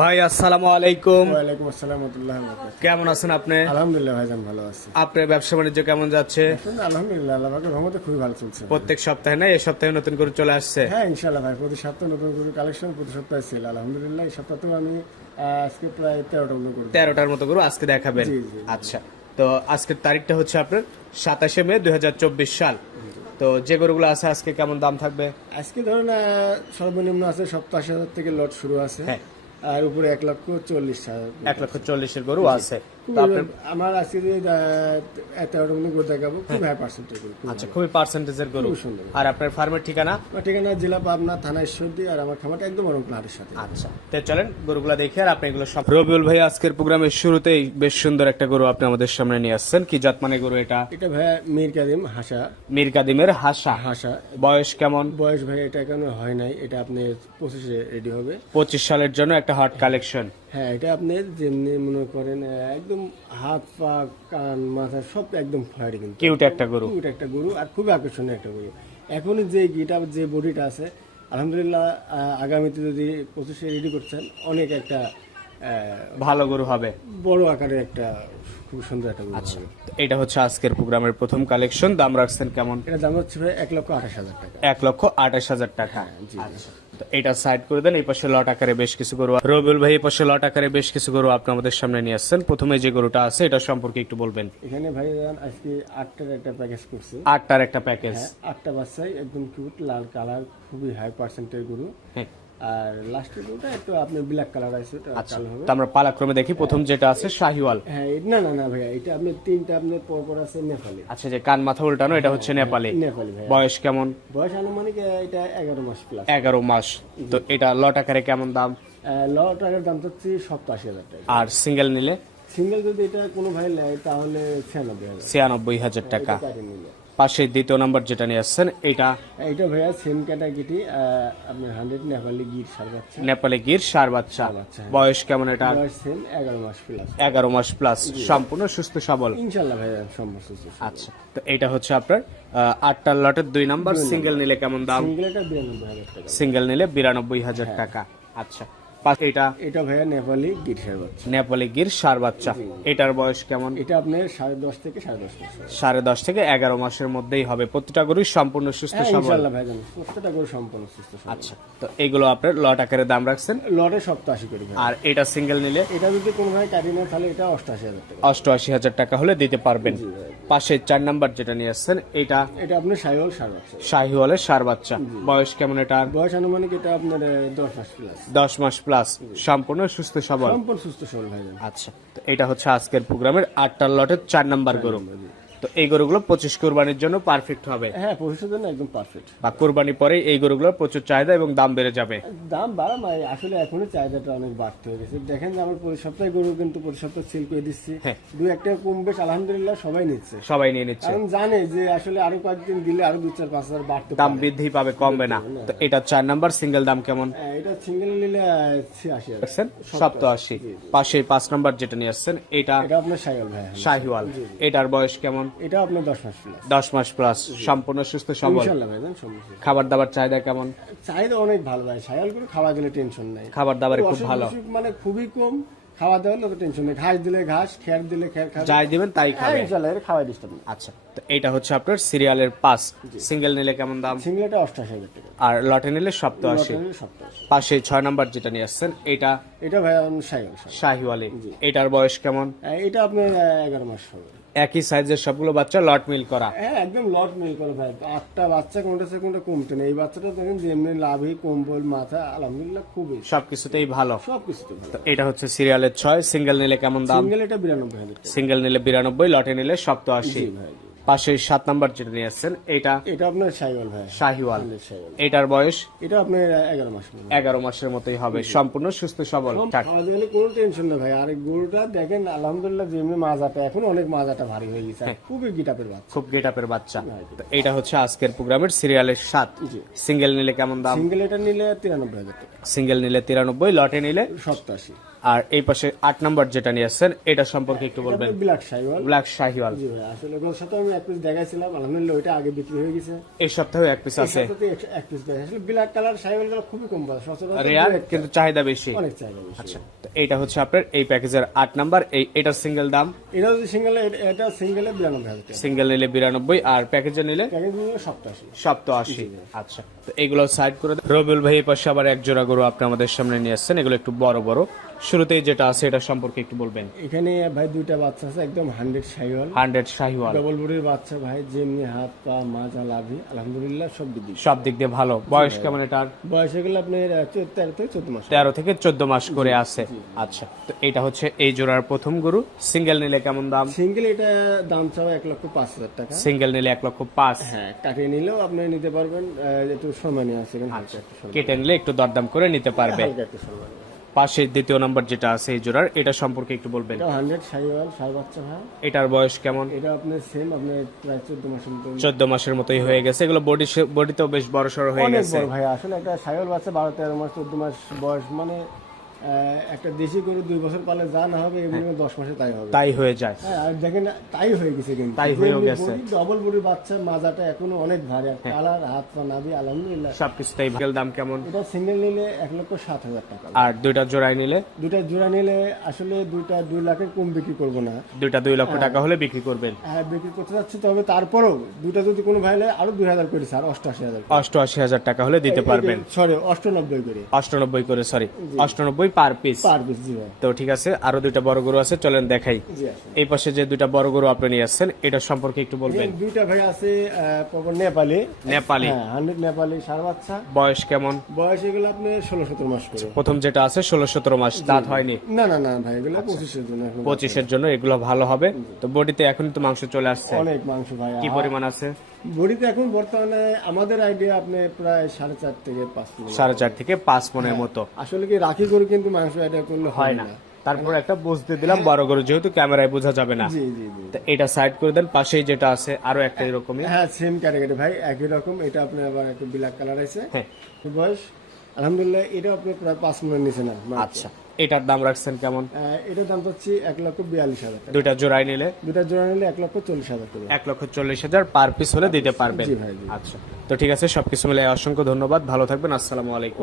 ভাই আসসালামু আলাইকুম। ওয়ালাইকুম আসসালাম কেমন আছেন আপনি? আলহামদুলিল্লাহ ভাইজান ভালো আছি। আপনার ব্যবসা বাণিজ্য কেমন যাচ্ছে? আলহামদুলিল্লাহ আল্লাহ পাকের রহমতে খুবই ভালো চলছে প্রত্যেক সপ্তাহে না এই সপ্তাহে নতুন করে চলে আসছে? হ্যাঁ ইনশাল্লাহ ভাই প্রতি সপ্তাহে নতুন করে কালেকশন প্রতি সপ্তাহে সেল আলহামদুলিল্লাহ এই সপ্তাহেও আমি আজকে প্রায় তেরোটা মতো করব তেরোটার মতো করে আজকে দেখাবেন। আচ্ছা তো আজকের তারিখটা হচ্ছে আপনার সাতাশে মে দুই হাজার চব্বিশ সাল। তো যে গরুগুলো আছে আজকে কেমন দাম থাকবে? আজকে ধরুন সর্বনিম্ন আছে সপ্তাহ হাজার থেকে লট শুরু আছে। হ্যাঁ। আর উপরে এক লক্ষ চল্লিশ হাজার এক লক্ষ চল্লিশের গরু আছে। তো আমার আজকে যে আহ, তেরোটা মতো করে দেখাবো খুব হাই পার্সেন্টেজ আচ্ছা খুবই পার্সেন্টেজের গরু। সুন্দর। আর আপনার ফার্মের ঠিকানা? ঠিকানা জেলা পাবনা থানা ঈশ্বরদী আর আমার খামারটা একদম অরমপুর হাটের সাথে। আচ্ছা তো চলেন গরুগুলা দেখে আর আপনি এগুলো সব রবিউল ভাই আজকের প্রোগ্রামের শুরুতেই বেশ সুন্দর একটা গরু আপনি আমাদের সামনে নিয়ে আসছেন। কি জাত মানে গরু এটা? এটা ভাইয়া মীর কাদিম হাসা। মীর কাদিমের হাসা। হাসা। বয়স কেমন? বয়স ভাই এটা এখনও হয় নাই এটা আপনি পঁচিশে রেডি হবে। পঁচিশ সালের জন্য একটা হট কালেকশন হ্যাঁ এটা আপনি যেমনি মনে করেন একদম হাত পা কান মাথা সব একদম ফায়ারি কিন্তু। কিউট একটা গরু। খুব একটা গরু আর খুবই আকর্ষণীয় একটা গরু। এখন যে গিটা যে বডিটা আছে আলহামদুলিল্লাহ আগামীতে যদি পঁচিশে রেডি করছেন অনেক একটা ভালো গরু হবে। বড় আকারের একটা খুব সুন্দর একটা গরু আচ্ছা এটা হচ্ছে আজকের প্রোগ্রামের প্রথম কালেকশন দাম রাখছেন কেমন? এটা দাম হচ্ছে এক লক্ষ আঠাশ হাজার টাকা। এক লক্ষ আঠাশ হাজার টাকা। জি। তো এটা সাইড করে দেন এই পাশে লট আকারে বেশ কিছু গরু রবিউল ভাই এই পাশে লট আকারে বেশ কিছু গরু আপনি আমাদের সামনে নিয়ে আসছেন। প্রথমে যে গরুটা আছে এটা সম্পর্কে একটু বলবেন। এখানে ভাই আজকে আটটার একটা প্যাকেজ করছি। আটটার একটা প্যাকেজ আটটা বাচ্চাই একদম কিউট লাল কালার খুবই হাই পার্সেন্টের গরু। হ্যাঁ। আর লাস্টের একটু আপনি ব্ল্যাক কালার আছে ওটা আচ্ছা কালো হবে। তো আমরা পালাক্রমে দেখি প্রথম যেটা আছে শাহিওয়াল। হ্যাঁ না না না ভাইয়া এটা আপনি তিনটা আপনি আছে নেপালি। আচ্ছা যে কান মাথা উল্টানো এটা হচ্ছে নেপালি। নেপালি ভাইয়া। বয়স কেমন? বয়স আনুমানিক এটা এগারো মাস প্লাস এগারো মাস। তো এটা লট আকারে কেমন দাম? লটারের দাম হচ্ছে সপ্তাশি হাজার টাকা। আর সিঙ্গেল নিলে? সিঙ্গেল যদি এটা কোনো ভাই নেয় তাহলে ছিয়ানব্বই হাজার। ছিয়ানব্বই হাজার টাকা। পাশে দ্বিতীয় নম্বর যেটা নিয়ে আসছেন এটা এটা ভাইয়া সেম ক্যাটাগরি আপনার হান্ড্রেড নেপালি গির সার বাচ্চা। নেপালে গির সার বাচ্চা। হ্যাঁ। বয়স কেমন এটা? বয়স সেম এগারো মাস প্লাস এগারো মাস প্লাস সম্পূর্ণ সুস্থ সবল। ইনশাল্লাহ ভাইয়া সম্ভব সুস্থ আচ্ছা তো এটা হচ্ছে আপনার আহ, আটটার লটের দুই নাম্বার। সিঙ্গেল নিলে কেমন দাম? সিঙ্গেল নিলে বিরানব্বই হাজার টাকা। আচ্ছা এটা? এটা ভাইয়া নেপালি গির সার বাচ্চা। নেপালি গির সার বাচ্চা। এটার বয়স কেমন? এটা আপনার সাড়ে দশ থেকে সাড়ে দশ সাড়ে দশ থেকে এগারো মাসের মধ্যেই হবে। প্রতিটা গরুই সম্পূর্ণ সুস্থ হ্যাঁ সবল। প্রত্যেকটা করে সম্পূর্ণ সুস্থ। আচ্ছা তো এইগুলো আপনার লট আকারে দাম রাখছেন? লটে সপ্তাহ আশি করে আর এটা সিঙ্গেল নিলে? এটা যদি কোনো ভাই কাটি নেয় তাহলে এটা অষ্টআশি হাজার টাকা। অষ্টআশি হাজার টাকা হলে দিতে পারবেন। পাশে চার নাম্বার যেটা নিয়ে আসছেন এটা এটা আপনার সাইওয়াল সার বাচ্চা। শাহিওয়ালের সার বাচ্চা। বয়স কেমন এটা বয়স আনুমানিক এটা আপনার দশ মাস প্লাস দশ মাস প্লাস সম্পূর্ণ সুস্থ সবল। সম্পূর্ণ সুস্থ সবল আচ্ছা তো এটা হচ্ছে আজকের প্রোগ্রামের আটটার লটের চার নাম্বার গরু। তো এই গরুগুলো পঁচিশ কোরবানির জন্য পারফেক্ট হবে। হ্যাঁ ভবিষ্যতের জন্য একদম পারফেক্ট বা কোরবানি পরে এই গরুগুলোর প্রচুর চাহিদা এবং দাম বেড়ে যাবে। দাম বাড়া নাই আসলে এখনই চাহিদাটা অনেক বাড়তে হয়ে গেছে দেখেন যে আমার প্রতি সপ্তাহে গরু কিন্তু প্রতি সপ্তাহে সেল করে দিচ্ছি। হ্যাঁ। দু একটা কম বেশ আলহামদুলিল্লাহ সবাই নিচ্ছে। সবাই নিয়ে নিচ্ছে। কারণ জানে যে আসলে আরও কয়েকদিন দিলে আরও দু চার পাঁচ হাজার বাড়তে দাম বৃদ্ধি পাবে কমবে না। তো এটা চার নাম্বার সিঙ্গেল দাম কেমন? হ্যাঁ, এটা সিঙ্গেল নিলে ছিয়াশি হাজার। দেখছেন? সপ্তাশি পাশে পাঁচ নাম্বার যেটা নিয়ে আসছেন এটা এটা আপনার সাইকেল ভাই। শাহিওয়াল। এটার বয়স কেমন? এটা আপনার দশ মাস প্লাস দশ মাস প্লাস সম্পূর্ণ সুস্থ সবল। ইনশাল্লাহ খাবার দাবার চাহিদা কেমন? চাহিদা অনেক ভালো ভাই সাইকেল করে খাওয়া গেলে টেনশন নাই। খাবার দাবারে খুব ভালো। মানে খুবই কম খাওয়া দাওয়া হলে তো টেনশন নেই। ঘাস দিলে ঘাস খের দিলে খের খাবে। যাই দিবেন তাই হ্যাঁ খাবে ইনশাল্লাহ এটা খাওয়াই ডিস্টার্ব নেই। আচ্ছা তো এটা হচ্ছে আপনার সিরিয়ালের পাস। সিঙ্গেল নিলে কেমন দাম? সিঙ্গেল এটা অষ্টাশি হাজার টাকা। আর লটে নিলে সপ্তাশি লটারি সপ্তাহ পাশে ছয় নাম্বার যেটা নিয়ে আসছেন এটা এটা ভাই শাহিওয়ালি এটার বয়স কেমন? এটা আপনার আহ, এগারো মাস হবে। একই সাইজের সবগুলো বাচ্চা লট মিল করা। হ্যাঁ একদম লট মিল করা ভাই। আটটা বাচ্চা কোনটা সে কোনটা কমতে নেই। এই বাচ্চাটা দেখেন যেমনি লাভই কম্বল মাথা আলহামদুলিল্লাহ খুবই সবকিছুতেই ভালো। সবকিছুতে ভালো। এটা হচ্ছে সিরিয়ালের ছয় সিঙ্গেল নিলে কেমন দাম? সিঙ্গেল এটা বিরানব্বই সিঙ্গেল নিলে বিরানব্বই লটে নিলে সপ্তাশি আশি। ভাই। পাশে সাত নাম্বার যেটা নিয়ে আসছেন এটা এটা আপনার সাইকেল ভাই। শাহিওয়াল। এটার বয়স? এটা আপনার এগারো মাস এগারো মাসের মতোই হবে। সম্পূর্ণ সুস্থ সবল। কোনো টেনশন নেই ভাই। আর গরুটা দেখেন আলহামদুলিল্লাহ যেমনি মাজাটা এখন অনেক মাজাটা ভারী হয়ে গেছে। খুবই গিটাপের বাচ্চা। খুব গেট আপের বাচ্চা তো এটা হচ্ছে আজকের প্রোগ্রামের সিরিয়ালের সাত। সিঙ্গেল নিলে কেমন দাম? সিঙ্গেল এটা নিলে তিরানব্বই হাজার টাকা। সিঙ্গেল নিলে তিরানব্বই লটে নিলে সপ্তাশি আর এই পাশে আট নাম্বার যেটা নিয়ে আসছেন এটা সম্পর্কে একটু বলবেন? Black Sahiwal black Sahiwal. জি ভাই আসলে আমি এক পিস দেখাইছিলাম আলহামদুলিল্লাহ ওইটা আগে বিক্রি হয়ে গেছে। এই সপ্তাহে এক পিস আছে। এক- পিস দেখাই আসলে ব্ল্যাক কালার সাইওয়াল খুবই কম পাওয়া। সচরাচর রেয়ার কিন্তু চাহিদা বেশি। অনেক চাহিদা বেশি। আচ্ছা তো এইটা হচ্ছে আপনার এই প্যাকেজের আট নাম্বার। এই এটা সিঙ্গেল দাম? এটা যদি সিঙ্গেল এটা সিঙ্গেলে বিরানব্বই হাজার টাকা। সিঙ্গেল নিলে বিরানব্বই আর প্যাকেজে নিলে? প্যাকেজ সপ্তাশি। সপ্তাহ আশি আচ্ছা তো এইগুলো সাইড করে। রবিউল ভাই এই পাশে আবার এক জোড়া গরু আপনি আমাদের সামনে নিয়ে আসছেন। এগুলো একটু বড় বড়। শুরুতেই যেটা আছে এটা সম্পর্কে একটু বলবেন। এখানে ভাই দুইটা বাচ্চা আছে একদম hundred Sahiwal hundred Sahiwal. Double বডির বাচ্চা ভাই যেমনি হাত পা মাজা লাভি আলহামদুলিল্লাহ সব দিদি সব দিক দিয়ে ভালো। বয়স কেমন এটার? বয়স এগুলো আপনার তেরো থেকে চোদ্দ মাস। তেরো থেকে চোদ্দ মাস করে আছে। আচ্ছা তো এটা হচ্ছে এই জোড়ার প্রথম গরু। সিঙ্গেল নিলে কেমন দাম? সিঙ্গেল এটা দাম চাও এক লক্ষ পাঁচ হাজার টাকা। সিঙ্গেল নিলে এক লক্ষ পাঁচ। হ্যাঁ কাটিয়ে নিলেও আপনি নিতে পারবেন একটু সময় নিয়ে একটু সময় কেটে নিলে একটু দরদাম করে নিতে পারবে। একটু সময় পাশে দ্বিতীয় নাম্বার যেটা আছে এই জোড়ার এটা সম্পর্কে একটু বলবেন। এটা হান্ড্রেড সাইওয়াল সাই বাচ্চা ভাই। এটার বয়স কেমন? এটা আপনার সেম আপনার প্রায় চোদ্দ মাসের মতো চোদ্দ মাসের মতোই হয়ে গেছে। এগুলো বডি তো বেশ বড় সড় হয়ে গেছে। বড় ভাই আসলে একটা সাইওয়াল বাচ্চা বারো তেরো মাস চোদ্দ মাস বয়স মানে একটা দেশি গরু দুই বছর পালে যা না হবে এগুলো দশ মাসে তাই হবে। তাই হয়ে যায়। হ্যাঁ, আর দেখেন তাই হয়ে গেছে কিন্তু। তাই হয়েও গেছে। ডবল বডির বাচ্চা মাজাটা এখনও অনেক ভারী। হ্যাঁ। আর কালার হাত পা নাবি আলহামদুলিল্লাহ। সবকিছুতেই ভাগের দাম কেমন? এটা সিঙ্গেল নিলে এক লক্ষ সাত হাজার টাকা। আর দুইটা জোড়ায় নিলে? দুইটা জোড়া নিলে আসলে দুইটা দুই লাখের কম বিক্রি করব না। দুইটা দুই লক্ষ টাকা হলে বিক্রি করবেন। হ্যাঁ বিক্রি করতে যাচ্ছি তবে তারপরেও দুইটা যদি কোনো ভাই নেয় আরও দুই হাজার করে স্যার অষ্টআশি হাজার অষ্টআশি হাজার টাকা হলে দিতে পারবেন। সরি অষ্টানব্বই করে। অষ্টানব্বই করে সরি অষ্টানব্বই পার পিস পার পিস জি ভাই। তো ঠিক আছে আরও দুইটা বড় গরু আছে চলেন দেখাই। এই পাশে যে দুইটা বড় গরু আপনি নিয়ে আসছেন এটা সম্পর্কে একটু বলবেন। দুইটা ভাই আছে নেপালি? নেপালি। হ্যাঁ নেপালি সার বাচ্চা। বয়স কেমন? বয়স এগুলো আপনি ষোলো সতেরো মাস করে। প্রথম যেটা আছে ষোলো সতেরো মাস দাঁত হয়নি? না না না ভাই এগুলো আচ্ছা। পঁচিশের জন্য এখন পঁচিশের জন্য এগুলো ভালো হবে। তো বডিতে এখনই তো মাংস চলে আসছে। অনেক মাংস ভাই কি পরিমাণ আছে? বড়িতে এখন বর্তমানে আমাদের আইডিয়া আপনি প্রায় সাড়ে চার থেকে পাঁচ সাড়ে চার থেকে পাঁচ মনের মতো। আসলে কি রাখি করে কিন্তু মাংস আইডিয়া করলে হয় না। তারপর একটা বুঝতে দিলাম বড় গরু যেহেতু ক্যামেরায় বোঝা যাবে না। জি জি জি। এটা সাইড করে দেন পাশেই যেটা আছে আরও একটা এরকমই হ্যাঁ সেম ক্যাটাগরি ভাই একই রকম। এটা আপনার আবার একটু ব্ল্যাক কালার আছে। হ্যাঁ। বয়স আলহামদুলিল্লাহ এটা আপনি প্রায় পাঁচ মিনিট নিচে না আচ্ছা এটার দাম রাখছেন কেমন? এটার দাম হচ্ছে এক লক্ষ বিয়াল্লিশ হাজার টাকা। দুইটা জোড়াই নিলে? দুটা জোড়া নিলে এক লক্ষ চল্লিশ হাজার টাকা। এক লক্ষ চল্লিশ হাজার পার পিস হলে দিতে পারবেন। জি ভাই আচ্ছা তো ঠিক আছে সবকিছু মিলে অসংখ্য ধন্যবাদ। ভালো থাকবেন আসসালামু আলাইকুম।